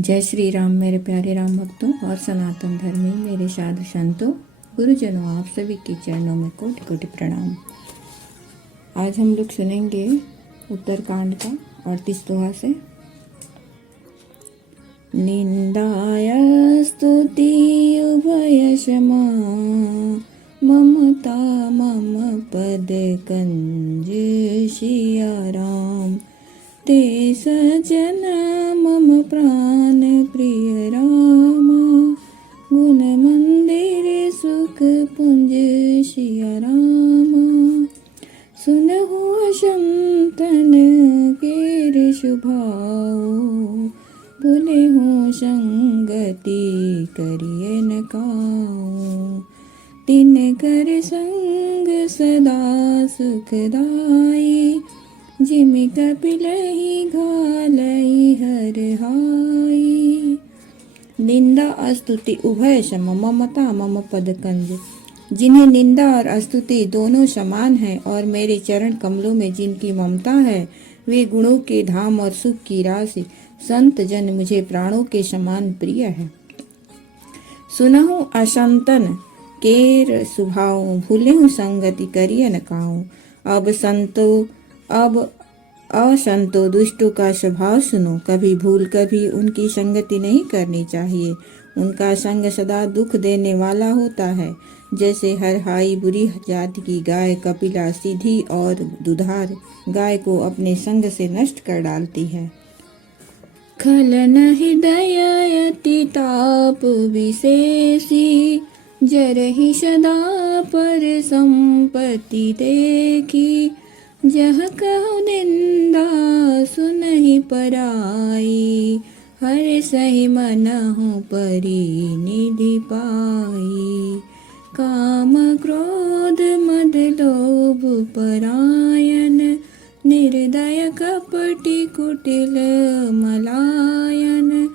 जय श्री राम मेरे प्यारे राम भक्तों और सनातन धर्मी मेरे साधु संतों, गुरुजनों, आप सभी के चरणों में कोटि कोटि प्रणाम। आज हम लोग सुनेंगे उत्तरकांड का 38 दोहा से। निंदाय स्तुति उभय क्षमा, ममता मम पद कंज सिया राम। ते सजन मम प्राण प्रिय राम, गुण मंदिर सुख पुंज सिया राम। सुनहु संतन केर शुभाओ, भूले हो संगति करिए न काओ। तिन कर संग सदा सुखदाई, जिम कपिलहि घालई हर हाई। निंदा स्तुति उभय सम, ममता मम पद कंज। जिन्हें निंदा और स्तुति दोनों समान है और मेरे चरण कमलों में जिनकी ममता है, वे गुणों के धाम और सुख की राशि संत जन मुझे प्राणों के समान प्रिय है। सुनहु असंतन केर सुभाओ, भूले संगति करिय न काऊं। अब असंतो दुष्टों का स्वभाव सुनो, कभी भूल कभी उनकी संगति नहीं करनी चाहिए। उनका संग सदा दुख देने वाला होता है। जैसे हरहाई बुरी जाति की गाय कपिला सीधी और दुधार गाय को अपने संग से नष्ट कर डालती है। खलन हृदय अति ताप विशेषी, जरहि सदा पर संपत्ति देखी। जह कहु निंदा सुनहि पराई, हर सहि मनहु परिनिधि पाई। काम क्रोध मद लोभ परायन, निर्दय कपटी कुटिल मलायन।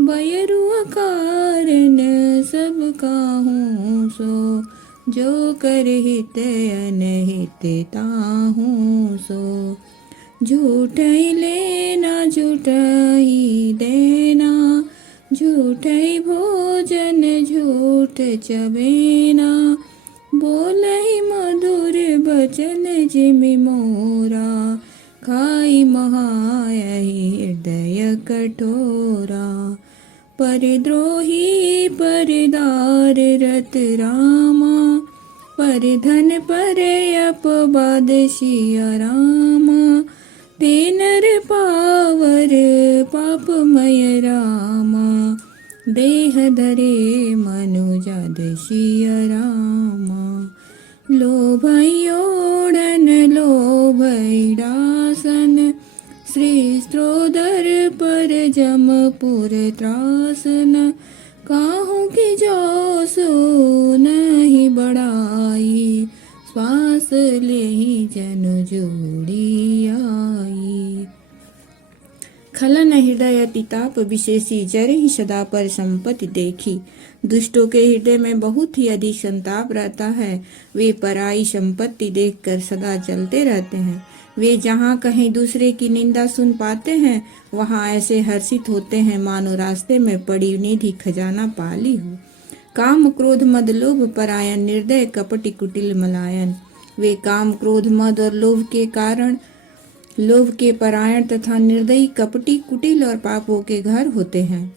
बयरु कारण सब काहू सो, जो कर हित अनहित ताहू सो। झूठई लेना झूठई देना, झूठई भोजन झूठ चबेना। बोलहि मधुर बचन जिमि मोरा, खाई महायहि हृदय कठोरा। परद्रोही परदार रत रामा, पर धन पर अपवाद सिया रामा। ते नर पावर पापमय रामा, देह धरे मनुजद सिया रामा। लोभई ओढ़न लोभई डासन, श्री स्त्रोदर पर जमपुर त्रासन। काहू की जो सो नहीं बढ़ाई, श्वास लेहि जनु जोड़ी आई। खलन हृदय अति ताप विशेषी, जरहि सदा पर संपत्ति देखी। दुष्टों के हृदय में बहुत ही अधिक संताप रहता है। वे पराई संपत्ति देखकर सदा जलते रहते हैं। वे जहाँ कहीं दूसरे की निंदा सुन पाते हैं, वहाँ ऐसे हर्षित होते हैं मानो रास्ते में पड़ी निधि खजाना पाली हो। काम क्रोध मद लोभ परायण, निर्दय कपटी कुटिल मलायन। वे काम क्रोध मद और लोभ के कारण, लोभ के परायण तथा निर्दयी कपटी कुटिल और पापों के घर होते हैं।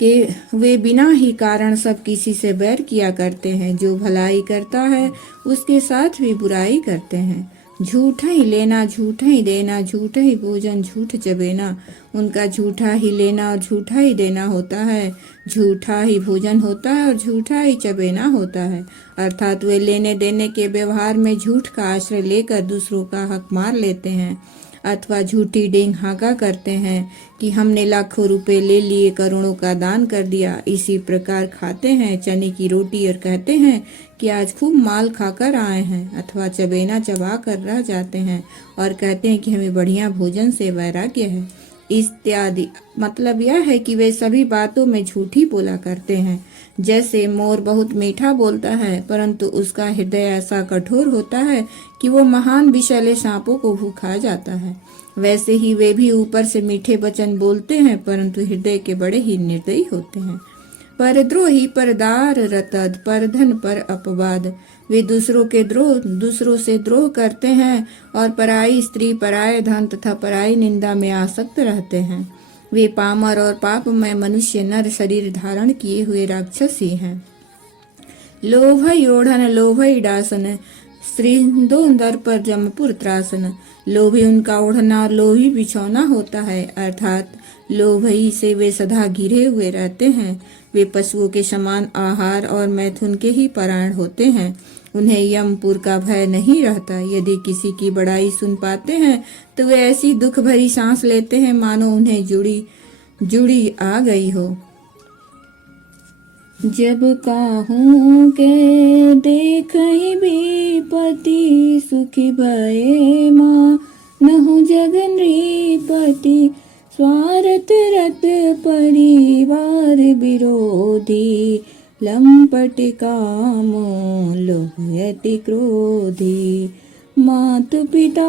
कि वे बिना ही कारण सब किसी से बैर किया करते हैं। जो भलाई करता है उसके साथ भी बुराई करते हैं। झूठा ही लेना झूठा ही देना, झूठा ही भोजन झूठ चबेना। उनका झूठा ही लेना और झूठा ही देना होता है, झूठा ही भोजन होता है और झूठा ही चबेना होता है। अर्थात वे लेने देने के व्यवहार में झूठ का आश्रय लेकर दूसरों का हक मार लेते हैं, अथवा झूठी डेंग हाँका करते हैं कि हमने लाखों रुपए ले लिए, करोड़ों का दान कर दिया। इसी प्रकार खाते हैं चने की रोटी और कहते हैं कि आज खूब माल खाकर आए हैं, अथवा चबेना चबा कर रह जाते हैं और कहते हैं कि हमें बढ़िया भोजन से वैराग्य है इत्यादि। मतलब यह है कि वे सभी बातों में झूठी बोला करते हैं। जैसे मोर बहुत मीठा बोलता है, परंतु उसका हृदय ऐसा कठोर होता है कि वो महान विषैले सांपों को भूखा जाता है, वैसे ही वे भी ऊपर से मीठे वचन बोलते हैं, परंतु हृदय के बड़े ही निर्दयी होते हैं। परद्रोही परदार रतद, परधन पर अपवाद। वे दूसरों से द्रोह करते हैं और पराई स्त्री, पराये धन तथा पराई निंदा में आसक्त रहते हैं। वे पामर और पापमय मनुष्य नर शरीर धारण किए हुए राक्षस ही हैं। लोभई ओढ़न लोभई डासन, श्रीदोंदर पर जमपुर त्रासन। लोभी उनका ओढ़ना और लोभी बिछौना होता है, अर्थात लोभई से वे सदा घिरे हुए रहते हैं। वे पशुओं के समान आहार और मैथुन के ही परायण होते हैं। उन्हें यमपुर का भय नहीं रहता। यदि किसी की बड़ाई सुन पाते हैं तो वे ऐसी दुख भरी सांस लेते हैं मानो उन्हें जुड़ी आ गई हो। जब काहूं के देखहि विपति, सुखी भये मां नहु जग नृपति। स्वार्थ रत परिवार विरोधी, लंपट कामो लोभयति क्रोधी। मातु पिता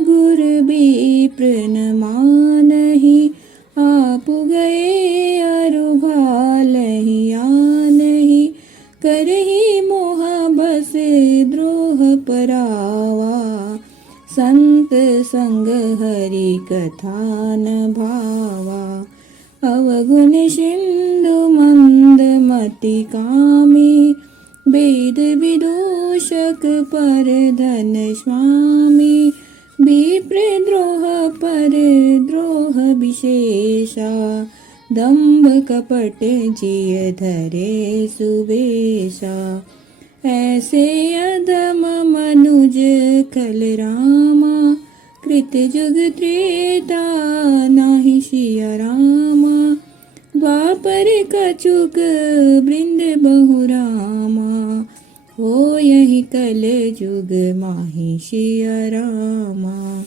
गुर विप्र न मानहि, आप गए अरु घालहि आनहि। करहि मोह बस द्रोह परावा, संत संग हरि कथा न भावा। अवगुण सिंधु मंद मति कामी, वेद विदूषक पर धन स्वामी। विप्र द्रोह पर द्रोह विशेषा, दंभ कपट जिय धरे सुबेशा। ऐसे अधम मनुज खल रामा, कृत जुग त्रेता नाहि सिया रामा। द्वापर कछुक वृंद बहु रामा, हो यही कल जुग माहि सिया रामा।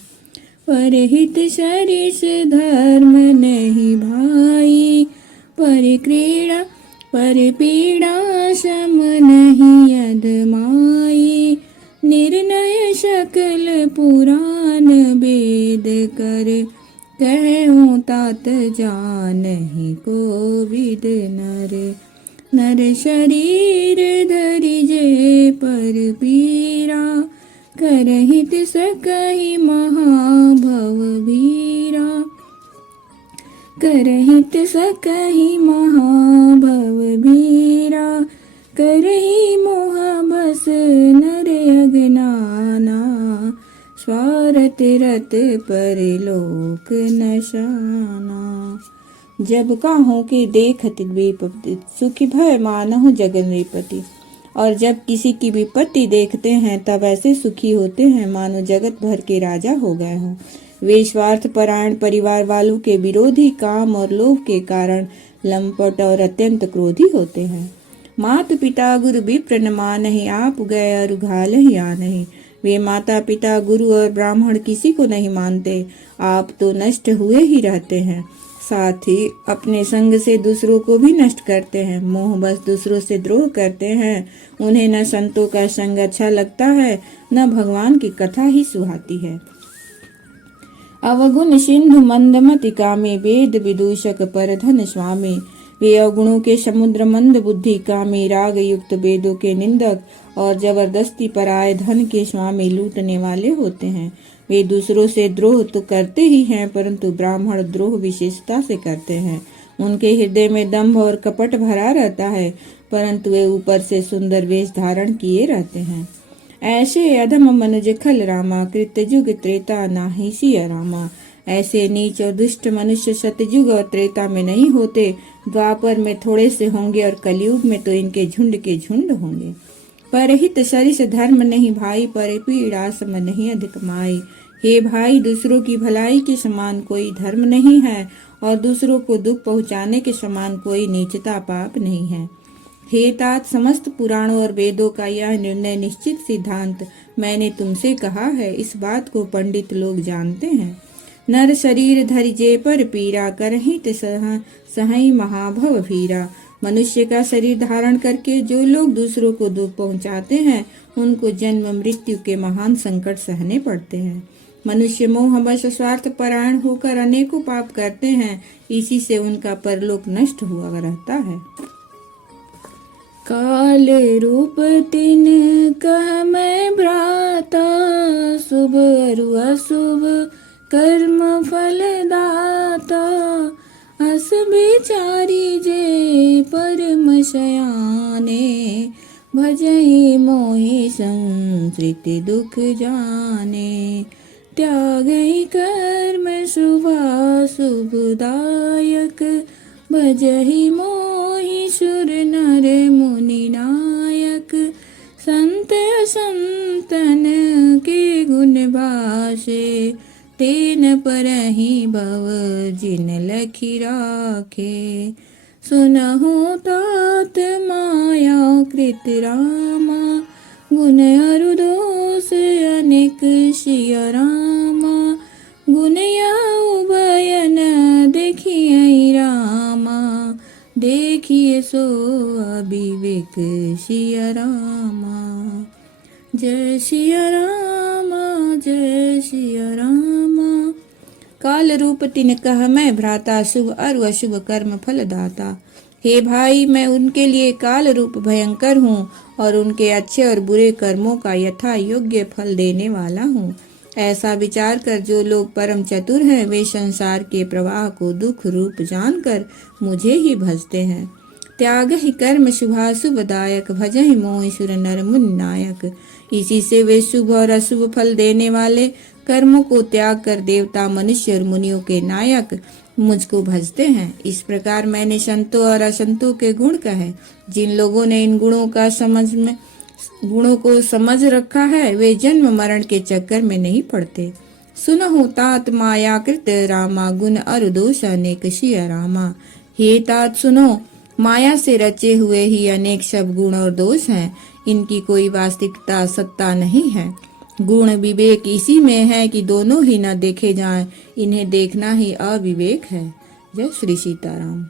परहित सरिस धर्म नहीं भाई, पर पीड़ा सम नहीं अधमाई। निर्णय सकल पुराण वेद कर, कहूँ तात जानहि कोविद नर। नर शरीर धरि जे पर पीरा, करहित सकहि महाभव भीरा। करहित सकहि महाभव भीरा, करहि मोह बस नर अगनाना। स्वार्थ रत परलोक नशाना। जब काहू के देखत विपत्ति, सुखी भय मानहु जगन नृपति। और जब किसी की विपत्ति देखते हैं तब ऐसे सुखी होते हैं मानो जगत भर के राजा हो गए हों। वे स्वार्थ परायण परिवार वालों के विरोधी, काम और लोभ के कारण लंपट और अत्यंत क्रोधी होते हैं। मात पिता गुरु विप्र न मानहि, आप गए अरु घालहि आनहि। वे माता पिता गुरु और ब्राह्मण किसी को नहीं मानते, आप तो नष्ट हुए ही रहते हैं। साथ ही अपने संग से दूसरों को भी नष्ट करते हैं। मोह बस दूसरों से द्रोह करते हैं। उन्हें न संतों का संग अच्छा लगता है, न भगवान की कथा ही सुहाती है। अवगुण सिंधु मंदमति कामी, वेद विदूषक पर धन स्वामी। वे अवगुणों के समुद्र, मंद बुद्धि, कामी, राग युक्त, वेदों के निंदक और जबरदस्ती पर आए धन के स्वामी, लूटने वाले होते हैं। वे दूसरों से द्रोह तो करते ही हैं, परंतु ब्राह्मण द्रोह विशेषता से करते हैं। उनके हृदय में दंभ और कपट भरा रहता है, परंतु वे ऊपर से सुंदर वेश धारण किए रहते हैं। ऐसे अधम मनुज खल रामा, कृतयुग त्रेता नाहि सिया रामा। ऐसे नीच और दुष्ट मनुष्य सतयुग और त्रेता में नहीं होते, द्वापर में थोड़े से होंगे और कलयुग में तो इनके झुंड के झुंड होंगे। परहित सरिस धर्म नहीं भाई, पर पीड़ा सम नहीं अधिक माई। हे भाई, दूसरों की भलाई के समान कोई धर्म नहीं है और दूसरों को दुख पहुँचाने के समान कोई नीचता पाप नहीं है। हे तात, समस्त पुराणों और वेदों का यह निर्णय निश्चित सिद्धांत मैंने तुमसे कहा है, इस बात को पंडित लोग जानते हैं। नर शरीर धरि जे पर पीरा, करहित सहई महाभव भीरा। मनुष्य का शरीर धारण करके जो लोग दूसरों को दुख पहुंचाते हैं उनको जन्म मृत्यु के महान संकट सहने पड़ते हैं। मनुष्य मोहवश स्वार्थ परायण होकर अनेकों पाप करते हैं, इसी से उनका परलोक नष्ट हुआ रहता है। काल रूप तिन कह मैं भ्राता, शुभ अरु अशुभ कर्म फल दाता। अस विचारी जे परम शयाने, भजहि मोहि संसृति दुख जाने। त्यागहि कर्म शुभाशुभदायक, भजहि मोहि सुर नर मुनि नायक। संत असंतन के गुण भाषे, तेन परहि भव जिन लखि राखे। सुनहु तात माया कृत रामा, गुण अरु दोष अनेक सिया रामा। गुण उभयन देखिए रामा, देखिए सो अविवेक सिया रामा। जय सिया रामा, जय सिया रामा। काल रूप तिन कह मैं भ्राता, शुभ अरु अशुभ कर्म फल दाता। हे भाई, मैं उनके लिए काल रूप भयंकर हूँ और उनके अच्छे और बुरे कर्मों का यथा योग्य फल देने वाला हूँ। ऐसा विचार कर जो लोग परम चतुर हैं, वे संसार के प्रवाह को दुख रूप जानकर मुझे ही भजते हैं। त्याग ही कर्म शुभाशुभदायक, भजहि मोहि सुर नर मुनि नायक। इसी से वे शुभ और अशुभ फल देने वाले कर्मों को त्याग कर देवता, मनुष्य और मुनियों के नायक मुझको भजते हैं। इस प्रकार मैंने संतों और असंतों के गुण कहे। जिन लोगों ने इन गुणों को समझ रखा है, वे जन्म मरण के चक्कर में नहीं पड़ते। सुनहु तात मायाकृत रामा, गुण अरु दोष अनेक सिया रामा। हे तात सुनो, माया से रचे हुए ही अनेक सब गुण और दोष हैं। इनकी कोई वास्तविकता सत्ता नहीं है। गुण विवेक इसी में है कि दोनों ही न देखे जाएं, इन्हें देखना ही अविवेक है। जय श्री सीताराम।